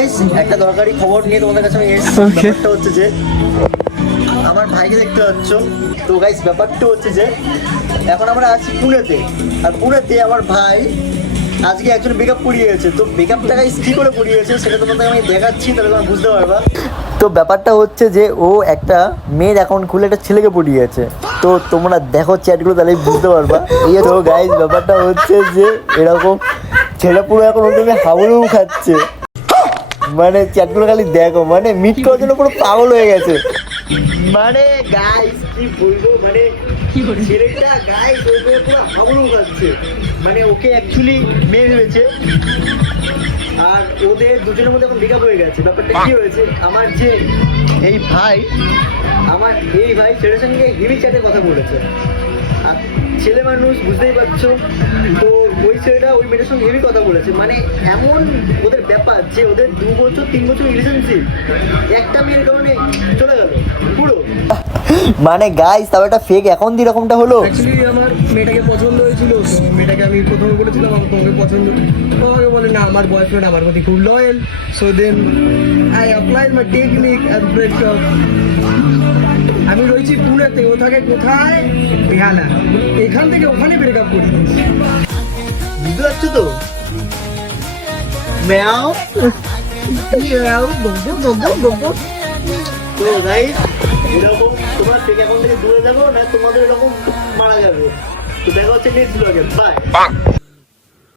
Guys একটা দরকারি খবর নিয়ে তোমাদের কাছে আমি এসেছি। ব্যাপারটা হচ্ছে যে আমার ভাইকে দেখতে পাচ্ছ। তো গাইস ব্যাপারটা হচ্ছে যে এখন আমরা আছি পুনেতে, আর পুনেতে আমার ভাই আজকে একজন ব্রেকআপ করিয়েছে। তো ব্রেকআপটা গাইস কী করে করিয়েছে সেটা তোমাদের আমি দেখাচ্ছি, তাহলে তোমরা বুঝতে পারবা। তো ব্যাপারটা হচ্ছে যে ও একটা মেয়ের অ্যাকাউন্ট খুলে একটা ছেলেকে পড়িয়েছে। তো তোমরা দেখো চ্যাটগুলো, তাহলে বুঝতে পারবা। এই তো গাইস ব্যাপারটা হচ্ছে যে এরকম ছেলে পুরো এখন ওখানে হাবুডুবু খাচ্ছে। মানে চ্যাটগুলো খালি দেখো, মানে মিট করার জন্য পুরো পাগল হয়ে গেছে। মানে গাইস কি বলবো, মানে ছেলেটা গাইস ওই পুরো হাবুডুবু খাচ্ছে। মানে ওকে অ্যাকচুয়ালি মেয়ে ভেবেছে, আর ওদের দুজনের মধ্যে এখন ব্রেকআপ হয়ে গেছে। ব্যাপারটা কি হয়েছে, আমার এই ভাই ছেলের সঙ্গে হেভি চ্যাটে কথা বলেছে। আর ছেলে মানুষ বুঝতেই পারছো, তো ওই ছেলেটা ওই মেয়েটার সঙ্গে হেভি কথা বলেছে। মানে এমন ওদের ব্যাপার যে ওদের 2 বছর 3 বছর রিলেশনশিপ একটা মেয়ের কারণে চলে গেল পুরো। মানে গাইস তাও একটা ফেক অ্যাকাউন্ট দিয়ে এরকমটা হলো। অ্যাকচুয়ালি আমার মেয়েটাকে পছন্দ হয়েছিল, তো মেয়েটাকে আমি প্রথমে বলেছিলাম আমার তোমাকে পছন্দ। ও আমাকে বলে না, আমার বয়ফ্রেন্ড আমার প্রতি খুব loyal. So then I applied my technique and breakup. আমি রয়েছি পুনেতে, ও থাকে কোথায়, বেহালা। এখান থেকে ওখানে ব্রেকআপ করি। বুঝতে পারছো তো? ম্যাও। তো গাইস এরকম তোমার ফেক অ্যাকাউন্ট থেকে দূরে যাবো না, তোমাদের এরকম মারা যাবে। তো দেখা হচ্ছে নেক্সট ব্লগে, বাই।